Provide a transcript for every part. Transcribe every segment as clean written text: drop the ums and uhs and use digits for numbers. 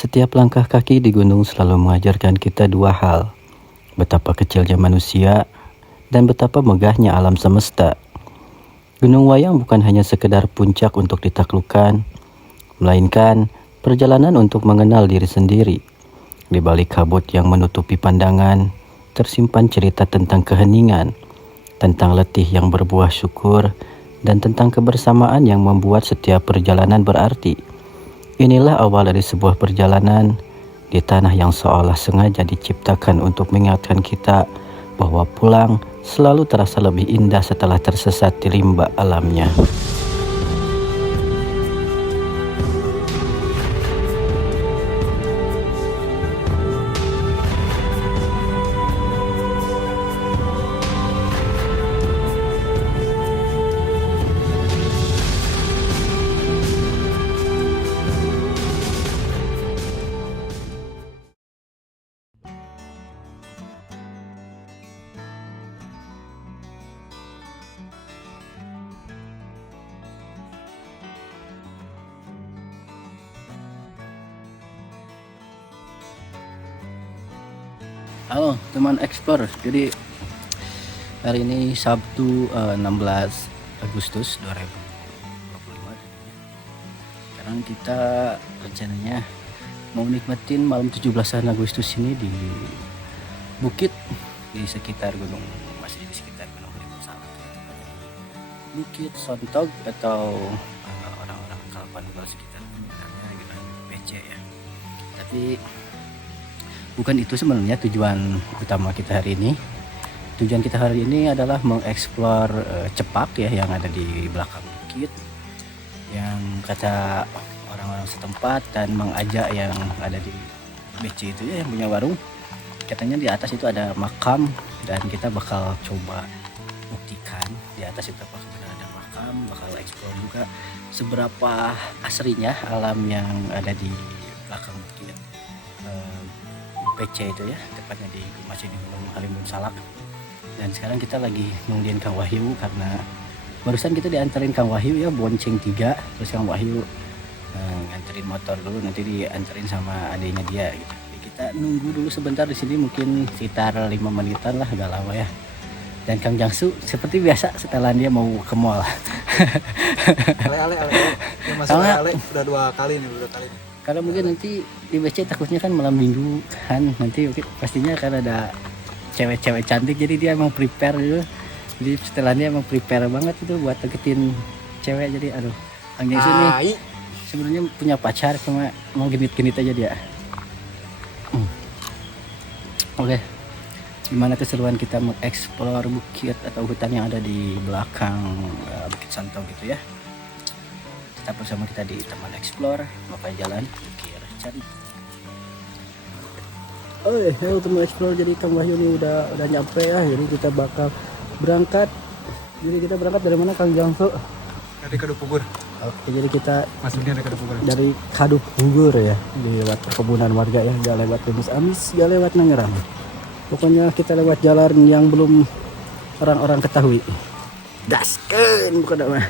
Setiap langkah kaki di gunung selalu mengajarkan kita dua hal, betapa kecilnya manusia dan betapa megahnya alam semesta. Gunung Wayang bukan hanya sekedar puncak untuk ditaklukkan, melainkan perjalanan untuk mengenal diri sendiri. Di balik kabut yang menutupi pandangan, tersimpan cerita tentang keheningan, tentang letih yang berbuah syukur, dan tentang kebersamaan yang membuat setiap perjalanan berarti. Inilah awal dari sebuah perjalanan di tanah yang seolah sengaja diciptakan untuk mengingatkan kita bahwa pulang selalu terasa lebih indah setelah tersesat di rimba alamnya. Halo teman Explore, jadi hari ini Sabtu 16 Agustus 2025. Sekarang kita rencananya mau nikmatin malam 17-an Agustus ini di bukit di sekitar gunung, masih di sekitar Gunung Halimun Salak, Bukit Sontog atau orang-orang Kalpan sekitar namanya Gunung PC ya. Tapi bukan itu sebenarnya tujuan utama kita hari ini. Tujuan kita hari ini adalah mengeksplor cepak ya yang ada di belakang bukit, yang kata orang-orang setempat dan Mang Aja yang ada di BC itu ya, yang punya warung, katanya di atas itu ada makam, dan kita bakal coba buktikan di atas itu apakah benar ada makam. Bakal eksplor juga seberapa asrinya alam yang ada di belakang bukit PC itu ya, tepatnya masih di Gunung Halimun Salak. Dan sekarang kita lagi nungguin Kang Wahyu karena barusan kita dianterin Kang Wahyu ya, bonceng 3, terus Kang Wahyu nganterin motor dulu, nanti dianterin sama adiknya dia gitu. Jadi kita nunggu dulu sebentar di sini, mungkin sekitar 5 menitan lah, agak lama ya. Dan Kang Jangsu seperti biasa setelan dia mau ke mall. Ale. Ya, masalah Ale udah 2 kali nih. Kalau mungkin nanti di BC takutnya kan malam minggu kan, nanti pastinya kan ada cewek-cewek cantik, jadi dia emang prepare gitu. Jadi setelahnya emang prepare banget itu buat deketin cewek. Jadi aduh, Kang Jangsu nih sebenarnya punya pacar, cuma mau genit-genit aja dia. Oke. Gimana keseruan kita mengeksplor bukit atau hutan yang ada di belakang Bukit Sontog gitu ya. Tetap bersama kita di teman Explore, maka jalan Bukit Cari. Halo teman Explore, jadi Kang Wahyu ini udah nyampe ya. Jadi kita bakal berangkat. Jadi kita berangkat dari mana Kang Jangsu? Dari Kadupugur. Oke, jadi kita Masuknya dari Kadupugur. dari Kadupugur ya, di lewat perkebunan warga ya, gak lewat Amis, gak lewat Nangerang. Pokoknya kita lewat jalan yang belum orang-orang ketahui. Dasken bukan apa.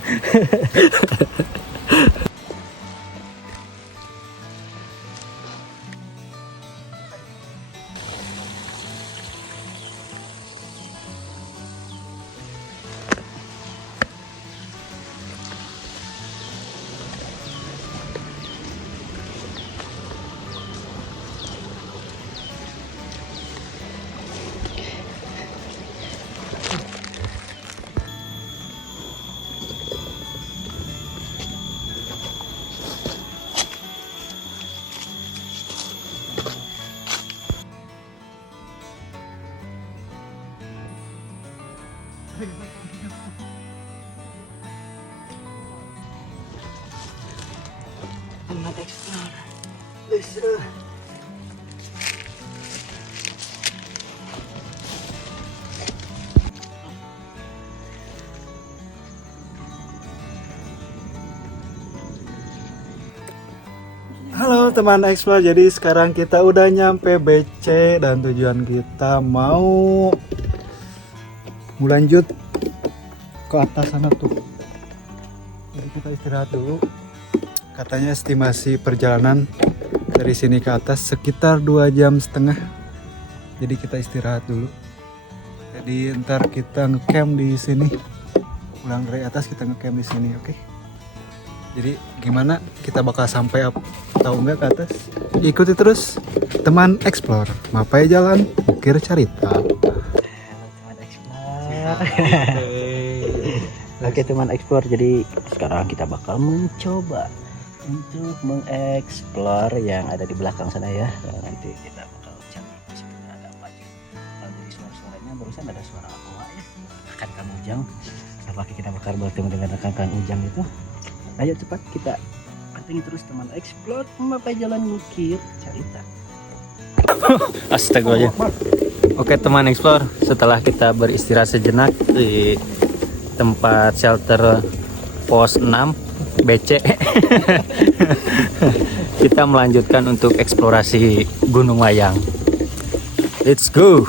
Teman Explore, Halo teman Explore, jadi sekarang kita udah nyampe BC dan tujuan kita mau lanjut ke atas sana tuh. Jadi kita istirahat dulu. Katanya estimasi perjalanan dari sini ke atas sekitar 2,5 jam. Jadi kita istirahat dulu. Jadi ntar kita ngecamp di sini. Pulang dari atas kita ngecamp di sini, oke? Jadi gimana kita bakal sampai atau enggak ke atas? Ikuti terus teman explore. Mapai jalan, ukir carita. Teman explore. Oke teman explore, jadi sekarang kita bakal mencoba untuk mengeksplor yang ada di belakang sana ya. Dan nanti kita bakal cari sebenarnya ada apa aja. Kalau dari suara-suaranya barusan ada suara apa ya? Akan Kang Ujang. Apakah kita bakal bertemu dengan rekan Kang Ujang itu? Ayo cepat kita pantengin terus teman explore memapai jalan ngukir carita. Astagfirullah. Oke teman explore, setelah kita beristirahat sejenak di tempat shelter pos 6 BC kita melanjutkan untuk eksplorasi Gunung Wayang. Let's go.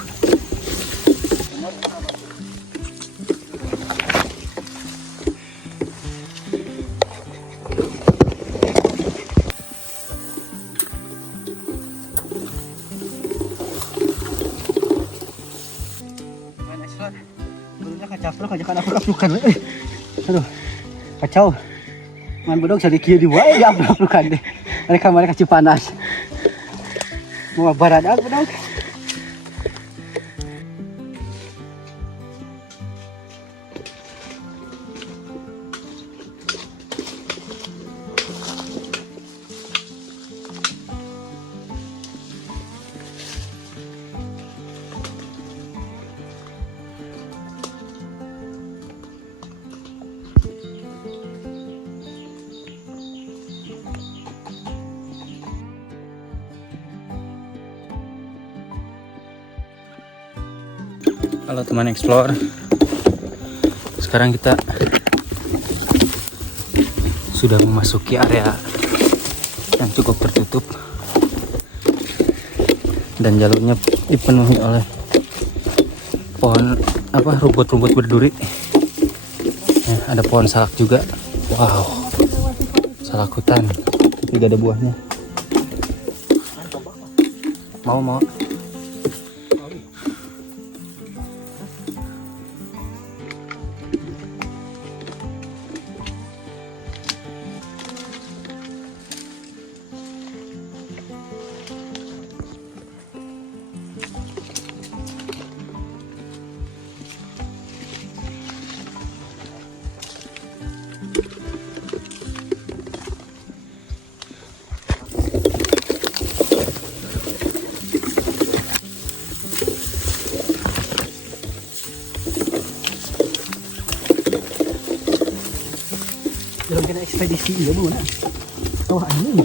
Aduh, kacau. Man bedog sedikit di wae ya bukan deh. Mereka Cipanas. Mau barat aku bedog. Halo teman explore, sekarang kita sudah memasuki area yang cukup tertutup dan jalurnya dipenuhi oleh pohon rumput-rumput berduri ya, ada pohon salak juga. Wow, salak hutan tapi gak ada buahnya. Mau Belum kena ekspedisi ya bu, nah. Oh ini.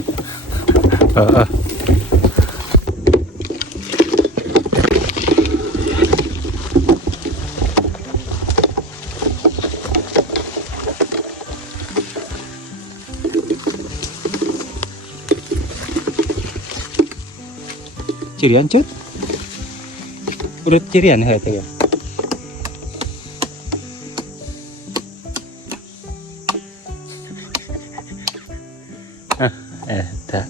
cirian cut, udah cirian ya itu ya. Tak.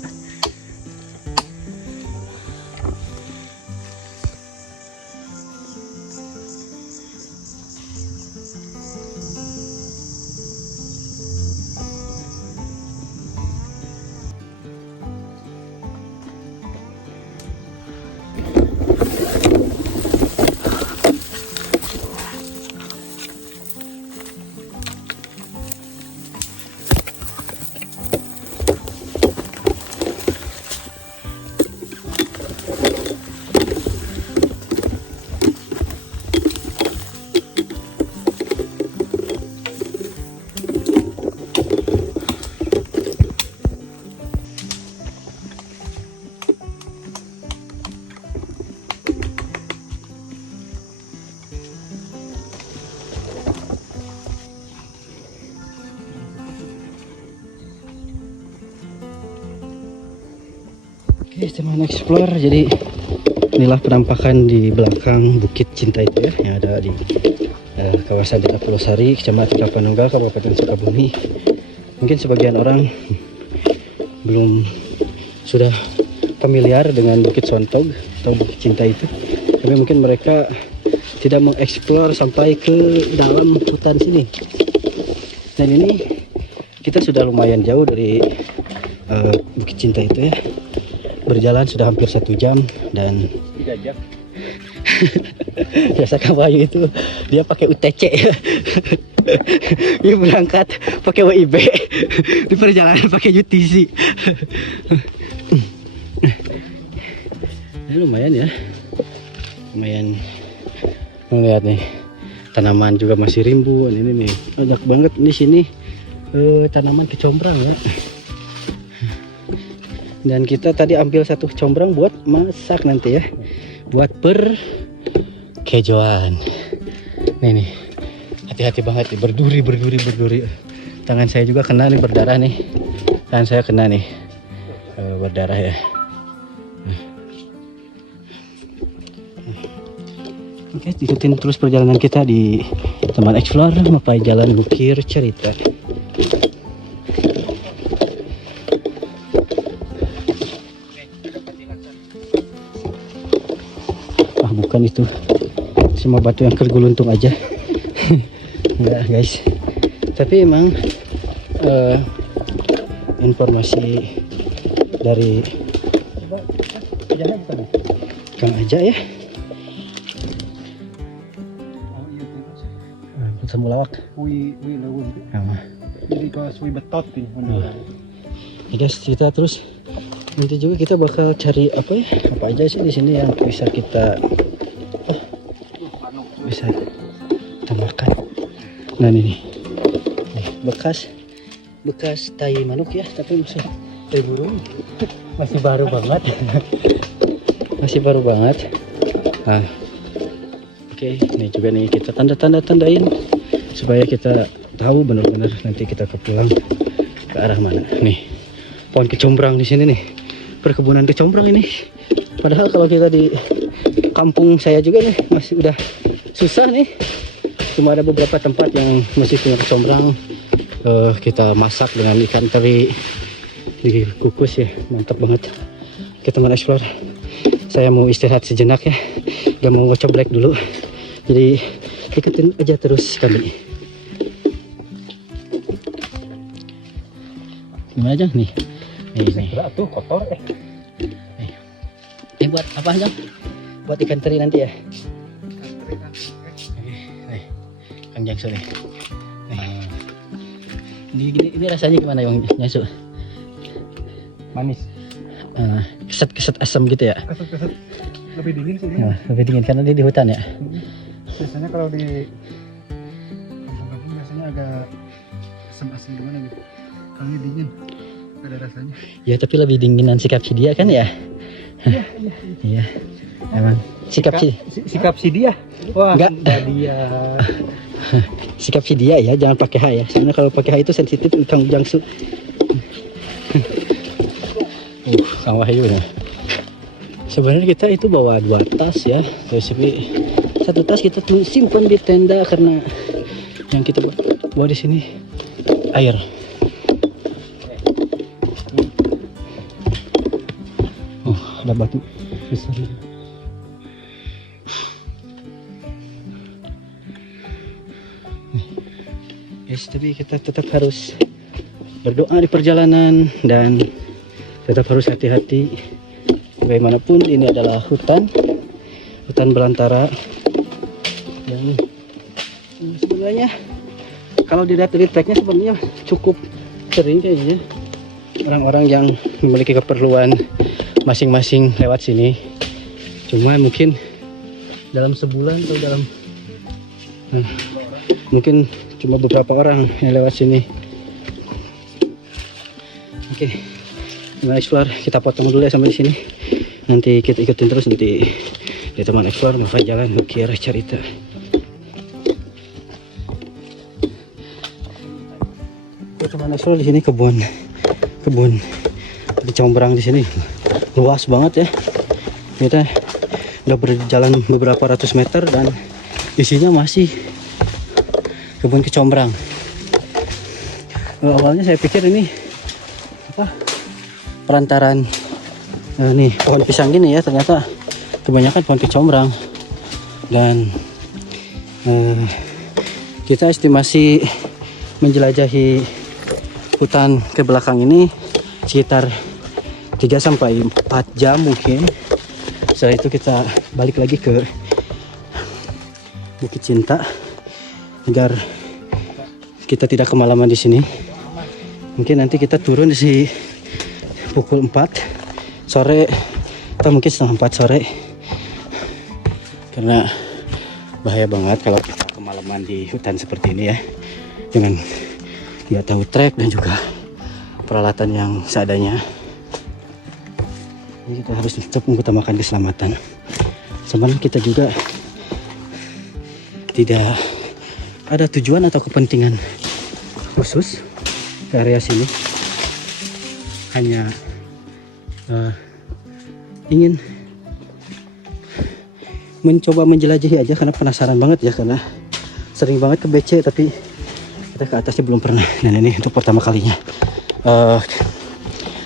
Oke teman explore, jadi inilah penampakan di belakang Bukit Cinta itu ya, yang ada di kawasan Desa Pulau Sari, Kecamatan Kapanunggal, Kabupaten Sukabumi. Mungkin sebagian orang sudah familiar dengan Bukit Sontog atau Bukit Cinta itu, tapi mungkin mereka tidak mengeksplor sampai ke dalam hutan sini. Dan ini kita sudah lumayan jauh dari Bukit Cinta itu ya, berjalan sudah hampir 1 jam. Dan biasa Kawayu itu dia pakai UTC ya. Dia berangkat pakai WIB, di perjalanan pakai UTC. Ini lumayan ya, lumayan. Melihat nih, tanaman juga masih rimbun. Ini nih banyak banget di sini tanaman kecombrang ya. Dan kita tadi ambil 1 combrang buat masak nanti ya, buat kejoan. Nih, hati-hati banget nih, berduri. Tangan saya juga kena nih, berdarah nih. Tangan saya kena nih, berdarah ya. Oke, ikutin terus perjalanan kita di Taman Explore Mapai Jalan Bukir Cerita. Bukan itu, cuma batu yang tergeluntung aja. Enggak guys, tapi emang informasi dari Kang Aja ya, semulawak lawun. sama. Jadi kalau sui betot nih. Ya guys, kita terus nanti juga kita bakal cari apa aja sih di sini yang bisa kita makan. Nah ini nih, bekas tai manuk ya, tapi masih tai burung. Masih baru banget. Masih baru banget. Nah, oke, ini juga nih kita tandain supaya kita tahu benar-benar nanti kita pulang ke arah mana. Nih, pohon kecombrang di sini nih, perkebunan kecombrang ini. Padahal kalau kita di kampung saya juga nih masih udah susah nih. Cuma ada beberapa tempat yang masih punya kecombrang. Kita masak dengan ikan teri dikukus ya, mantap banget. Oke teman explore, saya mau istirahat sejenak ya, gak mau coblek dulu. Jadi ikutin aja terus kami. Gimana aja nih? Nih. Tuh kotor Ini buat apa aja? Buat ikan teri nanti ya. Nih, Kang Jaksu nih. Ini rasanya gimana yang Jaksu? Manis. Keset asam gitu ya? Keset lebih dingin sih ini. Nah, lebih dingin karena dia di hutan ya. Biasanya kalau di kampung biasanya agak asam-asam gimana gitu. Kalau ini dingin, ada rasanya. Ya tapi lebih dinginan sikap si dia kan ya? Iya. Emang sikap si dia. Wah, enggak dia. Sikap si dia ya, jangan pakai H ya. Soalnya kalau pakai H itu sensitif Kang Jaksu. Kang Wahyu ya. Sebenarnya kita itu bawa 2 tas ya, tapi 1 tas kita tuh simpan di tenda karena yang kita bawa di sini air. Ada batu besar. Yes, tapi kita tetap harus berdoa di perjalanan dan tetap harus hati-hati. Bagaimanapun ini adalah hutan belantara yang sebenarnya kalau dilihat dari treknya sebenarnya cukup sering kayaknya orang-orang yang memiliki keperluan masing-masing lewat sini. Cuma mungkin dalam sebulan atau dalam mungkin cuma beberapa orang yang lewat sini. Oke, Taman Explore kita potong dulu ya sampai sini. Nanti kita ikutin terus nanti di Taman Explore Mapai Jalan Bukir Cerita. Taman Explore di sini kebun kecombrang di sini luas banget ya. Kita udah berjalan beberapa ratus meter dan isinya masih kebun kecombrang. Awalnya saya pikir ini apa perantaran nih pohon pisang gini ya, ternyata kebanyakan pohon kecombrang. Dan kita estimasi menjelajahi hutan ke belakang ini sekitar 3-4 jam mungkin. Setelah itu kita balik lagi ke Bukit Cinta agar kita tidak kemalaman di sini. Mungkin nanti kita turun di pukul 4 sore atau mungkin setengah 4 sore, karena bahaya banget kalau kita kemalaman di hutan seperti ini ya, dengan tidak tahu trek dan juga peralatan yang seadanya. Jadi kita harus tetap mengutamakan keselamatan. Sebenarnya kita juga tidak ada tujuan atau kepentingan khusus ke area sini, hanya ingin mencoba menjelajahi aja karena penasaran banget ya, karena sering banget ke BC tapi kita ke atasnya belum pernah. Dan ini untuk pertama kalinya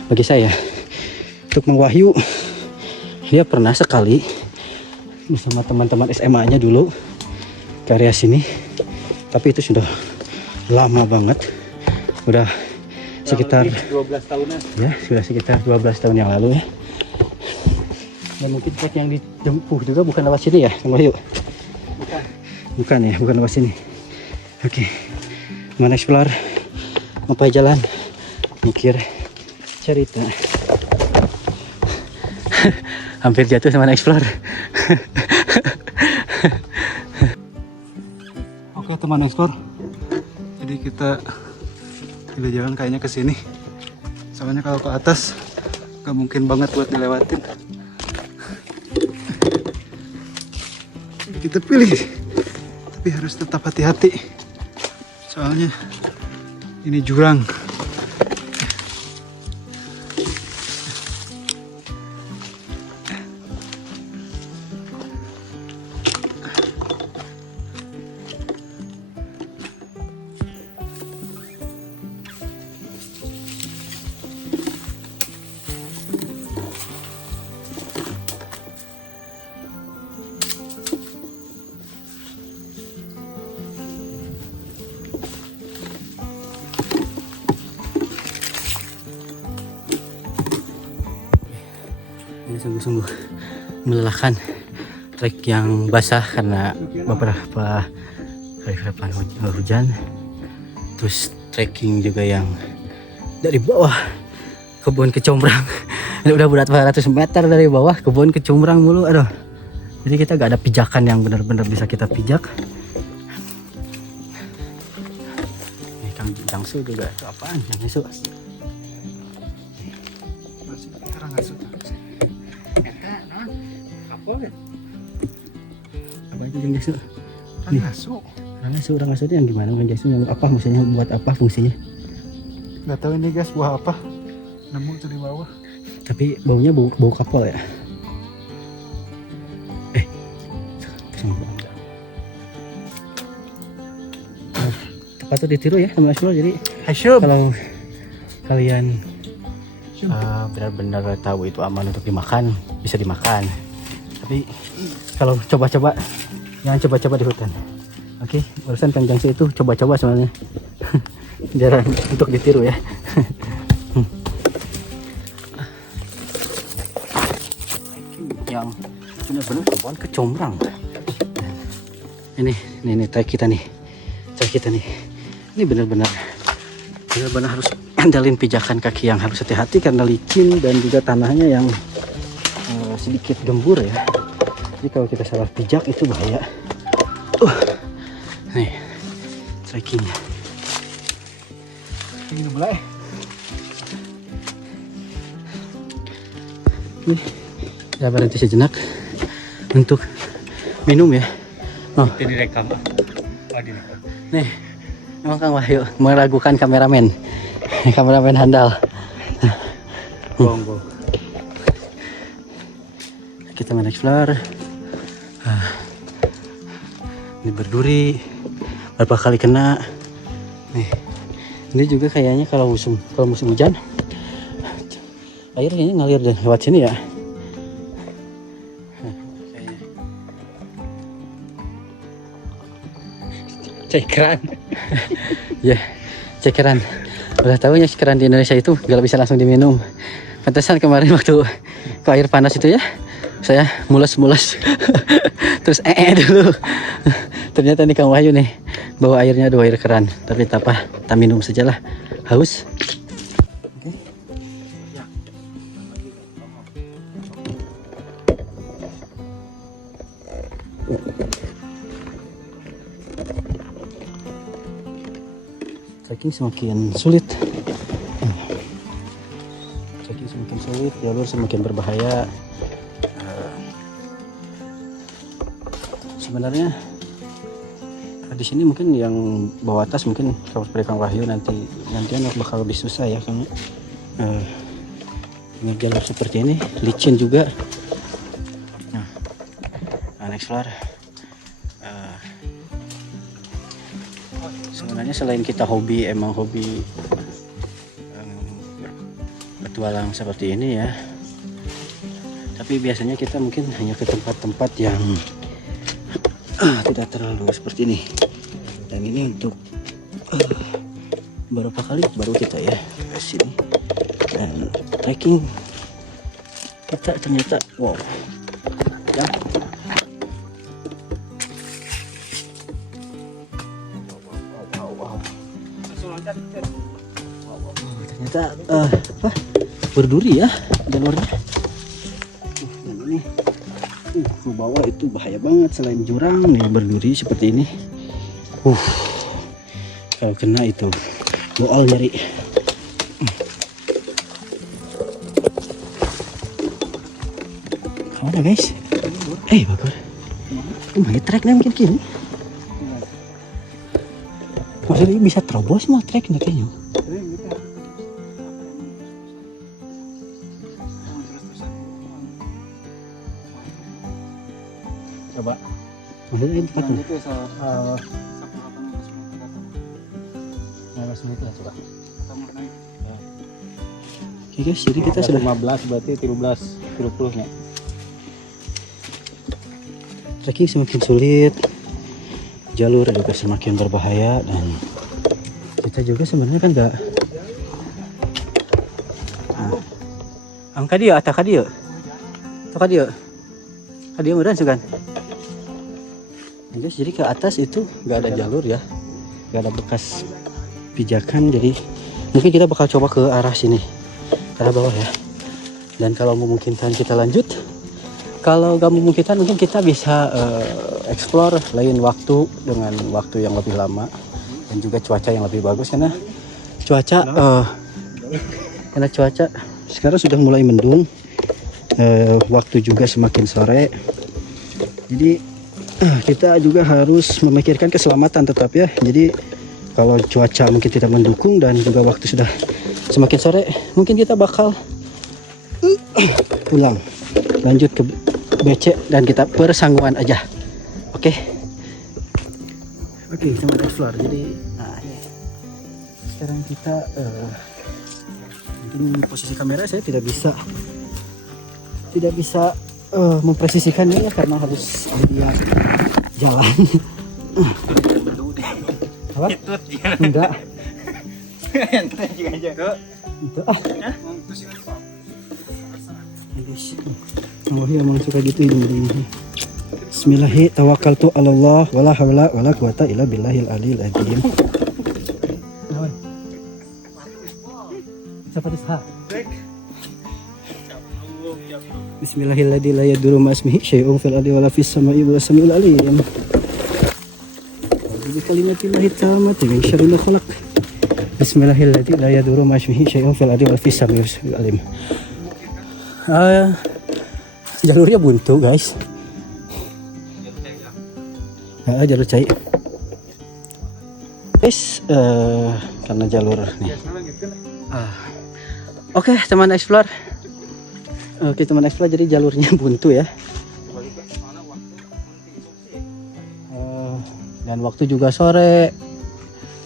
bagi saya. Untuk Mang Wahyu, dia pernah sekali bersama teman-teman SMA-nya dulu ke area sini, tapi itu sudah lama banget, udah sekitar 12 tahunan ya, sudah sekitar 12 tahun yang lalu ya. Dan mungkin trek yang ditempuh juga bukan lewat sini ya, Mang Wahyu? Bukan ya, bukan lewat sini. Oke, teman explore sampai jalan mikir cerita. Hampir jatuh sama explore. Oke teman explore, jadi kita tidak jalan kayaknya ke sini, soalnya kalau ke atas gak mungkin banget buat dilewatin. Kita pilih, tapi harus tetap hati-hati, soalnya ini jurang. Ini sungguh-sungguh melelahkan, trek yang basah karena beberapa kali hujan, terus trekking juga yang dari bawah kebun kecombrang. Udah berat 400 meter dari bawah kebun kecombrang mulu, aduh. Jadi kita gak ada pijakan yang benar-benar bisa kita pijak. Nih Kang Jangsu juga, itu apaan Kang Jangsu? Apa itu Kang Jangsu? Rangasu itu yang gimana Kang Jangsu? Yang apa maksudnya, buat apa fungsinya? Gak tahu ini guys, buah apa? Nemu tuh di bawah. Tapi baunya bau kapal ya? Patut ditiru ya teman explore. Jadi kalau kalian benar-benar tahu itu aman untuk dimakan, bisa dimakan. Tapi kalau coba-coba, jangan coba-coba di hutan. Oke, barusan Kang Jangsu itu coba-coba sebenarnya. Jarang untuk ditiru ya. Yang benar-benar kebun kecombrang. Ini trek kita nih. Ini benar-benar harus andalin pijakan kaki yang harus hati-hati karena licin dan juga tanahnya yang sedikit gembur ya. Jadi kalau kita salah pijak itu bahaya. Nih trekkingnya. Ini mulai. Nih, kita berhenti sejenak untuk minum ya. Oh, Ini direkam. nih, memang Kang Wahyu meragukan kameramen handal. Bohong. Kita main explore. Ini berduri, berapa kali kena. Nih, ini juga kayaknya kalau musim hujan, air ini ngalir dan lewat sini ya. Cekeran. Ya, cekeran. Udah tahu ya cekeran di Indonesia itu gak bisa langsung diminum. Pantesan kemarin waktu ke air panas itu ya, saya mules-mules. Terus dulu. Ternyata nih Kang Wahyu nih bawa airnya air keran. Tapi tak apa, kita minum sajalah. Haus. Trekking semakin sulit. Trekking semakin sulit, jalur semakin berbahaya. Sebenarnya di sini mungkin yang bawa tas mungkin kalau seperti Kang Wahyu nantian bakal lebih susah ya, karena dengan jalur seperti ini licin juga. Nah, explore. Sebenarnya selain kita emang hobi berpetualang seperti ini ya, tapi biasanya kita mungkin hanya ke tempat-tempat yang tidak terlalu seperti ini. Dan ini untuk beberapa kali baru kita ya ke sini, dan trekking kita ternyata wow ya. Ternyata berduri ya jalurnya. Dan ini ke bawah itu bahaya banget, selain jurang nih berduri seperti ini. Kalau kena itu bool nyari. Mana guys? Bagus. Lumayan treknya mungkin gini. Maksudnya bisa terobos mah treknya kayaknya. Coba. Maksudnya ini dekat nih. Coba. Oke guys, jadi kita sudah 15 berarti 13 nya. Trekking semakin sulit, jalur juga semakin berbahaya, dan kita juga sebenarnya kan enggak angka dia atau kadia mudah kan. Guys, jadi ke atas itu nggak ada jalur ya, nggak ada bekas pijakan, jadi mungkin kita bakal coba ke arah sini, ke arah bawah ya. Dan kalau memungkinkan kita lanjut, kalau nggak memungkinkan mungkin kita bisa explore lain waktu dengan waktu yang lebih lama dan juga cuaca yang lebih bagus, karena cuaca sekarang sudah mulai mendung, waktu juga semakin sore, jadi kita juga harus memikirkan keselamatan tetap ya. Jadi kalau cuaca mungkin tidak mendukung dan juga waktu sudah semakin sore, mungkin kita bakal pulang, lanjut ke BC dan kita bersangguan aja. Oke, teman explore. Jadi sekarang kita mungkin posisi kamera saya tidak bisa mempresisikannya ya, karena harus lihat jalan. Apa? Enggak. Emang suka gitu ini. Bismillahirrahmanirrahim. Tawakkaltu 'alallah wala haula wala quwata illa billahil aliyil azim. Seperti sah. Bismillahirrahmanirrahim. La yadurru ma'asmihi syai'un fil ardi wala fis sama'i wa samiul alim. Bi kalimatillahi tammati min syarri ma khalaq. Bismillahirrahmanirrahim. La yadurru ma'asmihi syai'un fil ardi wala fis sama'i wa samiul alim. Jalurnya buntu, guys. Jalur cai. Guys, karena jalur nih. Oke, teman explore. Jadi jalurnya buntu ya. Dan waktu juga sore.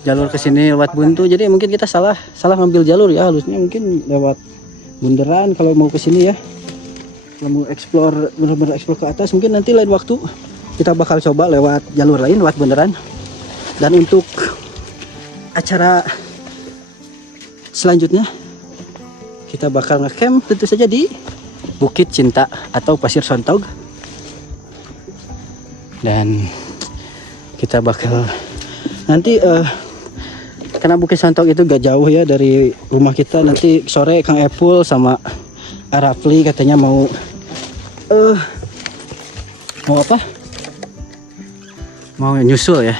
Jalur ke sini lewat buntu. Jadi mungkin kita salah ngambil jalur ya. Harusnya mungkin lewat bundaran kalau mau ke sini ya. Kalau mau explore, benar-benar explore ke atas, mungkin nanti lain waktu kita bakal coba lewat jalur lain, lewat bundaran. Dan untuk acara selanjutnya kita bakal ngecamp tentu saja di Bukit Cinta atau Pasir Sontog. Dan kita bakal nanti karena Bukit Sontog itu gak jauh ya dari rumah kita. Nanti sore Kang Epul sama Arafli katanya mau apa? Mau nyusul ya.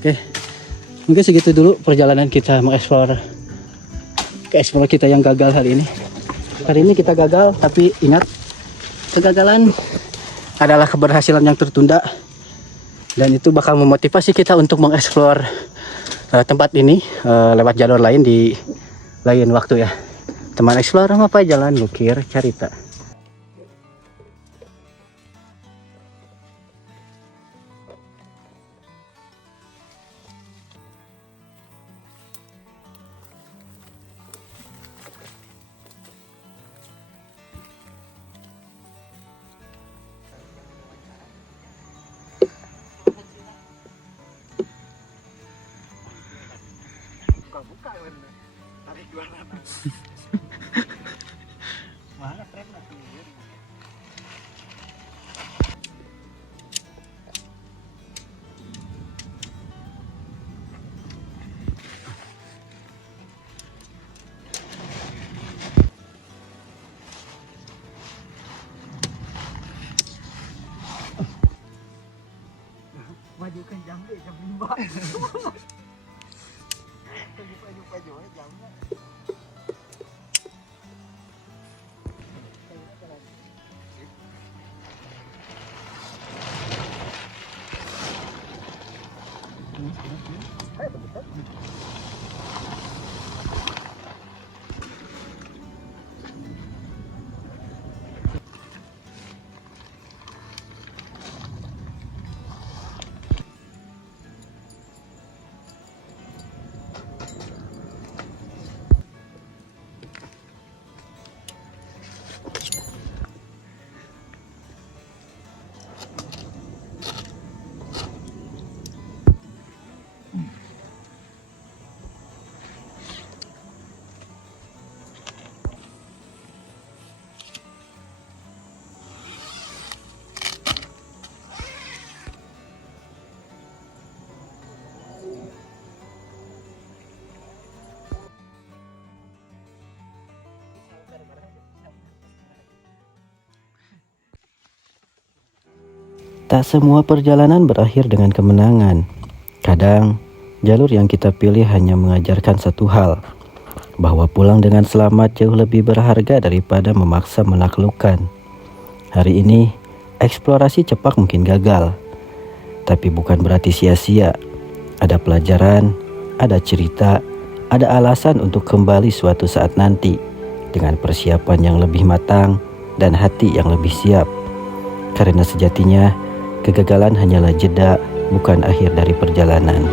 Oke. Mungkin segitu dulu perjalanan kita mengeksplor kita yang gagal hari ini. Hari ini kita gagal, tapi ingat, kegagalan adalah keberhasilan yang tertunda. Dan itu bakal memotivasi kita untuk mengeksplor tempat ini lewat jalur lain di lain waktu ya. Teman eksplor apa jalan bukir carita. Majukan jambe jam 5. Tak semua perjalanan berakhir dengan kemenangan. Kadang, jalur yang kita pilih hanya mengajarkan satu hal, bahwa pulang dengan selamat jauh lebih berharga daripada memaksa menaklukkan. Hari ini, eksplorasi cepak mungkin gagal, tapi bukan berarti sia-sia. Ada pelajaran, ada cerita, ada alasan untuk kembali suatu saat nanti, dengan persiapan yang lebih matang dan hati yang lebih siap. Karena sejatinya, kegagalan hanyalah jeda, bukan akhir dari perjalanan.